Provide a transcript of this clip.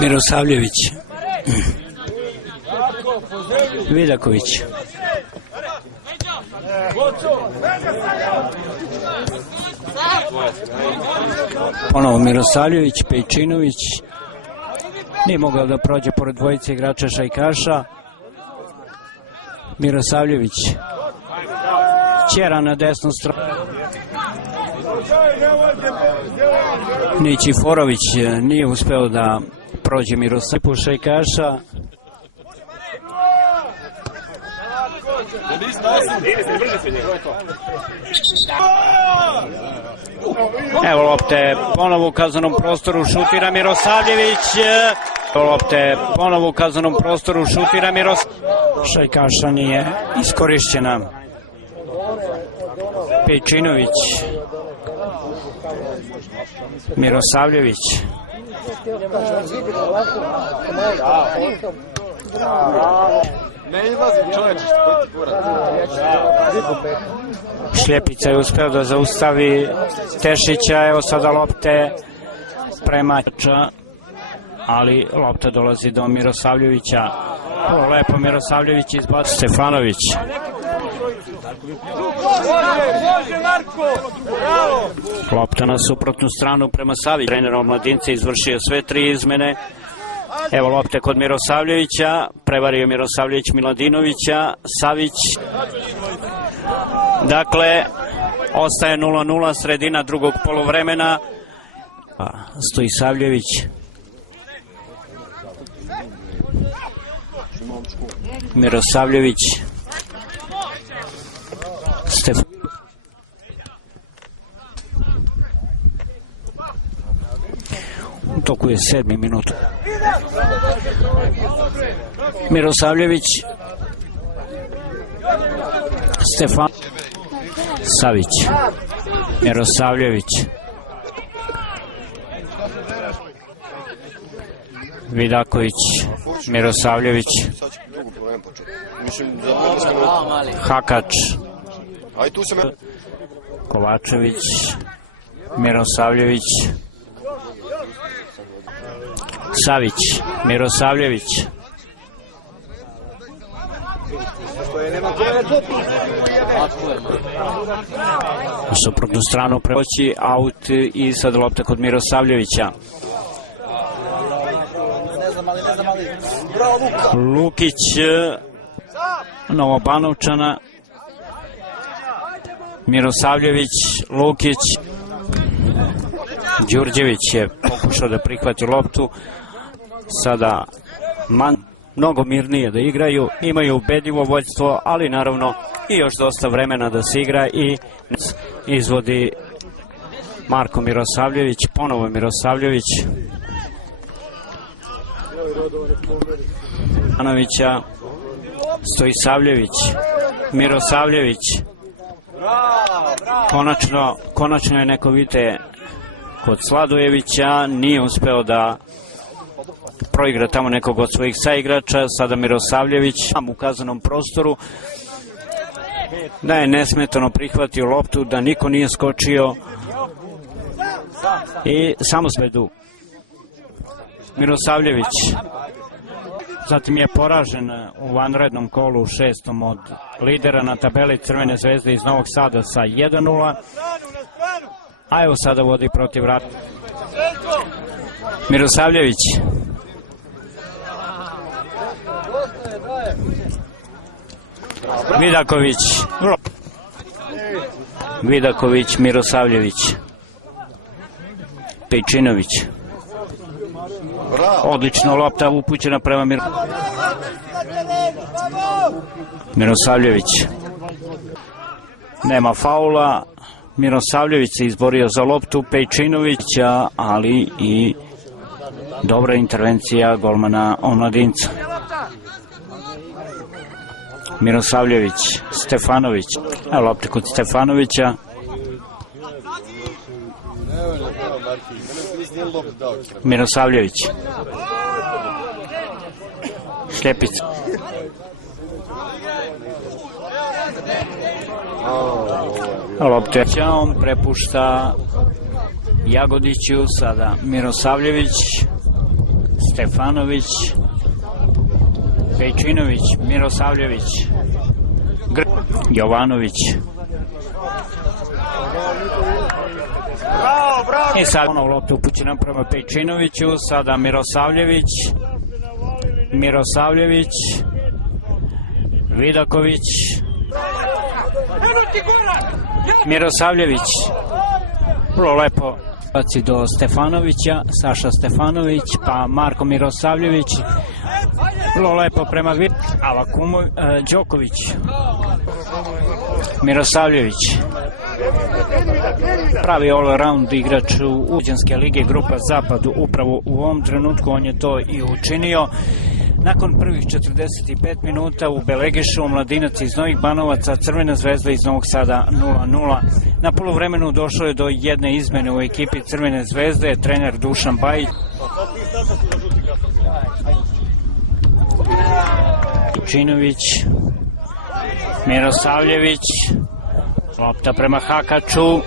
Mirosavljević, Vidaković, ponovo Mirosavljević, Pejčinović, nije mogao da prođe pored dvojice igrača Šajkaša. Mirosavljević, Ćera na desnu stranu, Nićiforović nije uspeo da prođe Mirosavljević Šajkaša. Evo lopte ponovo u kaznenom prostoru, šutira Mirosavljević. Evo lopte ponovo u kaznenom prostoru, šutira Mirosavljević. Šajkaša nije iskorišćena. Pejčinović, Mirosavljević, Šljepica je uspeo da zaustavi Tešića. Evo sada lopte prema Ča, ali lopta dolazi do Mirosavljevića. Lepo Mirosavljević izbaci. Stefanović, lopta na suprotnu stranu prema Savić. Trener omladinca izvršio sve tri izmene. Evo lopte kod Mirosavljevića, prevario Mirosavljević Miladinovića. Savić, dakle ostaje 0-0, sredina drugog poluvremena. Stojisavljević, Mirosavljević, u toku je 7. minut. Mirosavljević, Stefan, Savić, Mirosavljević, Vidaković, Mirosavljević, Hakač, Kovačević, Mirosavljević, Savić, Mirosavljević, u suprotnu stranu preći aut i sad lopta kod Mirosavljevića. Lukić, Novobanovčana, Mirosavljević, Lukić, Đurđević je pokušao da prihvati loptu. Sada mnogo mirnije da igraju, imaju ubedljivo vođstvo, ali naravno i još dosta vremena da se igra i izvodi Marko Mirosavljević, ponovo Mirosavljević, Ivanovića, Stojisavljević, Mirosavljević, konačno je neko vite kod Sladojevića, nije uspeo da proigra tamo nekog od svojih saigrača. Sada Mirosavljević u kazanom prostoru, da je nesmetano prihvatio loptu, da niko nije skočio i samo svedu. Mirosavljević zatim je poražen u vanrednom kolu u 6. od lidera na tabeli Crvene zvezde iz Novog Sada sa 1-0, a evo sada vodi protiv vrata. Mirosavljević, Vidaković, Mirosavljević, Pejčinović, odlično lopta upućena prema Mirosavljević, nema faula. Mirosavljević se izborio za loptu Pejčinovića, ali i dobra intervencija golmana omladinca. Mirosavljević, Stefanović, a lopte kod Stefanovića. Mirosavljević, Šljepica, lopte on prepušta Jagodiću. Sada Mirosavljević, Stefanović, Pejčinović, Mirosavljević, Jovanović. I sad ono loptu upućena prema Pejčinoviću, sada Mirosavljević, Vidaković, Mirosavljević, vrlo lepo do Stefanovića, Saša Stefanović, pa Marko Mirosavljević, vrlo lepo prema Avakumu, Đoković, Mirosavljević, pravi all-around igrač u Uđanske lige Grupa Zapad upravo u ovom trenutku, on je to i učinio. Nakon prvih 45 minuta u Belegišu Mladinac iz Novih Banovaca, Crvena zvezda iz Novog Sada 0-0. Na poluvremenu došlo je do jedne izmene u ekipi Crvene zvezde, trener Dušan Bajić. Činović, Mirosavljević, lopta prema Hakaču,